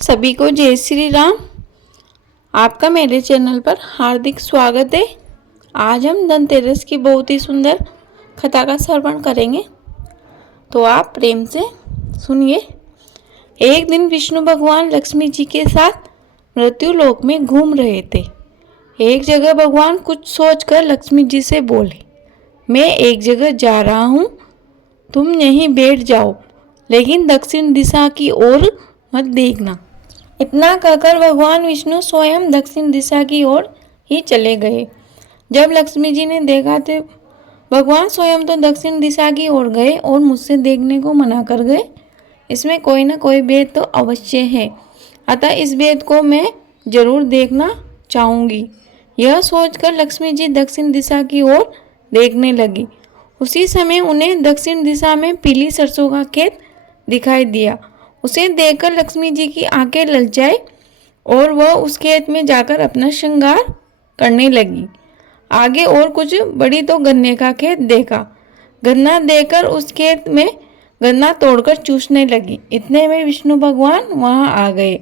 सभी को जय श्री राम। आपका मेरे चैनल पर हार्दिक स्वागत है। आज हम धनतेरस की बहुत ही सुंदर कथा का श्रवण करेंगे, तो आप प्रेम से सुनिए। एक दिन विष्णु भगवान लक्ष्मी जी के साथ मृत्यु लोक में घूम रहे थे। एक जगह भगवान कुछ सोचकर लक्ष्मी जी से बोले, मैं एक जगह जा रहा हूँ, तुम यहीं बैठ जाओ, लेकिन दक्षिण दिशा की ओर मत देखना। इतना कहकर भगवान विष्णु स्वयं दक्षिण दिशा की ओर ही चले गए। जब लक्ष्मी जी ने देखा तो भगवान स्वयं तो दक्षिण दिशा की ओर गए और मुझसे देखने को मना कर गए। इसमें कोई ना कोई भेद तो अवश्य है, अतः इस भेद को मैं जरूर देखना चाहूँगी। यह सोचकर लक्ष्मी जी दक्षिण दिशा की ओर देखने लगी। उसी समय उन्हें दक्षिण दिशा में पीली सरसों का खेत दिखाई दिया। उसे देखकर लक्ष्मी जी की आंखें ललचाई और वह उस खेत में जाकर अपना श्रृंगार करने लगी। आगे और कुछ बड़ी तो गन्ने का खेत देखा। गन्ना देखकर उस खेत में गन्ना तोड़कर चूसने लगी। इतने में विष्णु भगवान वहां आ गए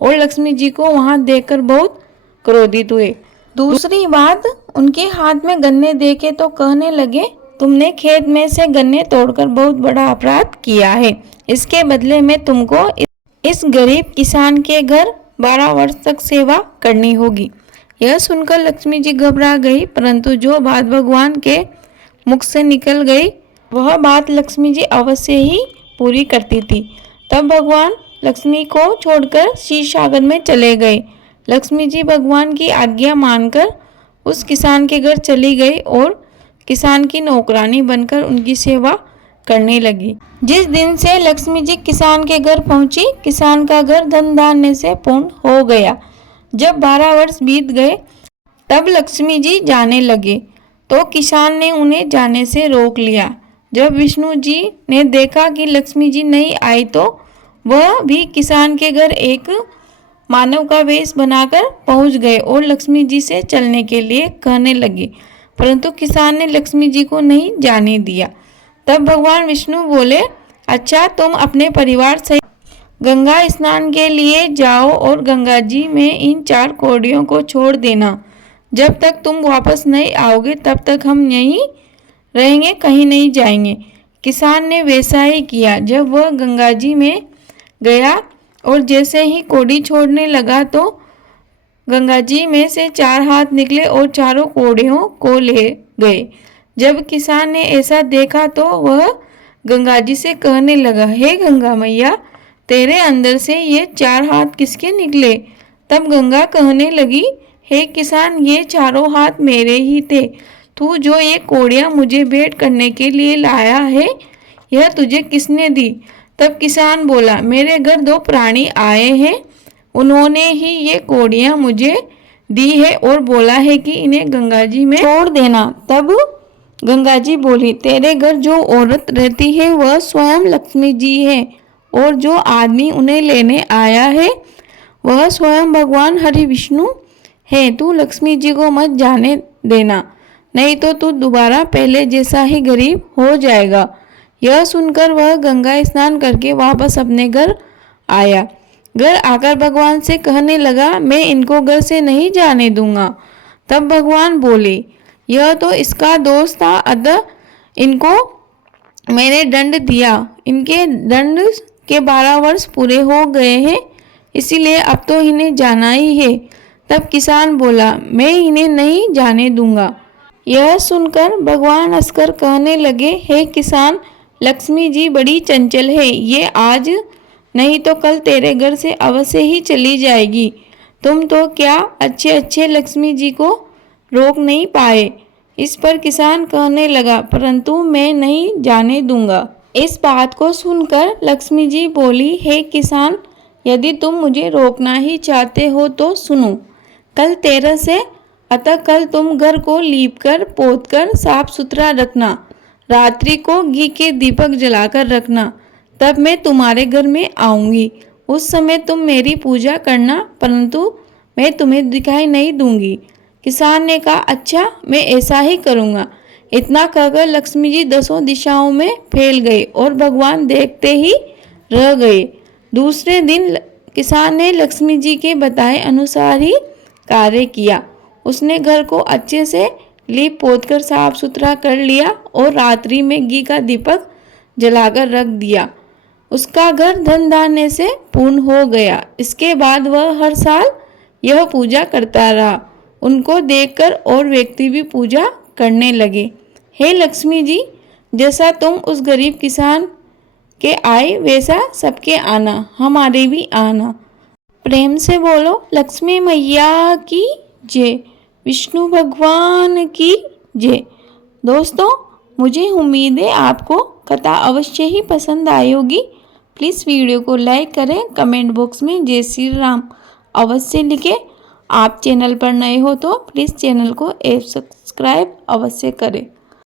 और लक्ष्मी जी को वहां देखकर बहुत क्रोधित हुए। दूसरी बात, उनके हाथ में गन्ने देखे तो कहने लगे, तुमने खेत में से गन्ने तोड़कर बहुत बड़ा अपराध किया है। इसके बदले में तुमको इस गरीब किसान के घर 12 वर्ष तक सेवा करनी होगी। यह सुनकर लक्ष्मी जी घबरा गई, परंतु जो बात भगवान के मुख से निकल गई वह बात लक्ष्मी जी अवश्य ही पूरी करती थी। तब भगवान लक्ष्मी को छोड़कर क्षीरसागर में चले गए। लक्ष्मी जी भगवान की आज्ञा मानकर उस किसान के घर चली गई और किसान की नौकरानी बनकर उनकी सेवा करने लगी। जिस दिन से लक्ष्मी जी किसान के घर पहुंची, किसान का घर धन धान्य से पूर्ण हो गया। जब 12 वर्ष बीत गए तब लक्ष्मी जी जाने लगे तो किसान ने उन्हें जाने से रोक लिया। जब विष्णु जी ने देखा कि लक्ष्मी जी नहीं आई तो वह भी किसान के घर एक मानव का वेश बनाकर पहुंच गए और लक्ष्मी जी से चलने के लिए कहने लगे, परंतु किसान ने लक्ष्मी जी को नहीं जाने दिया। तब भगवान विष्णु बोले, अच्छा, तुम अपने परिवार सहित गंगा स्नान के लिए जाओ और गंगा जी में इन 4 कौड़ियों को छोड़ देना। जब तक तुम वापस नहीं आओगे तब तक हम यहीं रहेंगे, कहीं नहीं जाएंगे। किसान ने वैसा ही किया। जब वह गंगा जी में गया और जैसे ही कौड़ी छोड़ने लगा तो गंगा जी में से 4 हाथ निकले और चारों कौड़ियों को ले गए। जब किसान ने ऐसा देखा तो वह गंगा जी से कहने लगा, हे गंगा मैया, तेरे अंदर से ये 4 हाथ किसके निकले? तब गंगा कहने लगी, हे किसान, ये चारों हाथ मेरे ही थे। तू जो ये कौड़ियाँ मुझे भेंट करने के लिए लाया है, यह तुझे किसने दी? तब किसान बोला, मेरे घर 2 प्राणी आए हैं, उन्होंने ही ये कौड़ियाँ मुझे दी है और बोला है कि इन्हें गंगा जी में छोड़ देना। तब गंगा जी बोली, तेरे घर जो औरत रहती है वह स्वयं लक्ष्मी जी है और जो आदमी उन्हें लेने आया है वह स्वयं भगवान हरि विष्णु है। तू लक्ष्मी जी को मत जाने देना, नहीं तो तू दोबारा पहले जैसा ही गरीब हो जाएगा। यह सुनकर वह गंगा स्नान करके वापस अपने घर आया। घर आकर भगवान से कहने लगा, मैं इनको घर से नहीं जाने दूंगा। तब भगवान बोले, यह तो इसका दोष था, अतः इनको मैंने दंड दिया। इनके दंड के 12 वर्ष पूरे हो गए हैं, इसीलिए अब तो इन्हें जाना ही है। तब किसान बोला, मैं इन्हें नहीं जाने दूंगा। यह सुनकर भगवान हंसकर कहने लगे, हे किसान, लक्ष्मी जी बड़ी चंचल है, ये आज नहीं तो कल तेरे घर से अवश्य ही चली जाएगी। तुम तो क्या अच्छे अच्छे लक्ष्मी जी को रोक नहीं पाए। इस पर किसान कहने लगा, परंतु मैं नहीं जाने दूंगा। इस बात को सुनकर लक्ष्मी जी बोली, हे किसान, यदि तुम मुझे रोकना ही चाहते हो तो सुनो। कल तेरस है, अतः कल तुम घर को लीपकर पोतकर साफ सुथरा रखना। रात्रि को घी के दीपक जलाकर रखना, तब मैं तुम्हारे घर में आऊंगी। उस समय तुम मेरी पूजा करना, परंतु मैं तुम्हें दिखाई नहीं दूंगी। किसान ने कहा, अच्छा, मैं ऐसा ही करूँगा। इतना कहकर लक्ष्मी जी 10 दिशाओं में फैल गए और भगवान देखते ही रह गए। दूसरे दिन किसान ने लक्ष्मी जी के बताए अनुसार ही कार्य किया। उसने घर को अच्छे से लीप पोत कर साफ सुथरा कर लिया और रात्रि में घी का दीपक जलाकर रख दिया। उसका घर धन धान्य से पूर्ण हो गया। इसके बाद वह हर साल यह पूजा करता रहा। उनको देखकर और व्यक्ति भी पूजा करने लगे। हे लक्ष्मी जी, जैसा तुम उस गरीब किसान के आए वैसा सबके आना, हमारे भी आना। प्रेम से बोलो लक्ष्मी मैया की जय, विष्णु भगवान की जय। दोस्तों, मुझे उम्मीद है आपको कथा अवश्य ही पसंद आई होगी। प्लीज़ वीडियो को लाइक करें, कमेंट बॉक्स में जय श्री राम अवश्य लिखें। आप चैनल पर नए हो तो प्लीज़ चैनल को सब्सक्राइब अवश्य करें।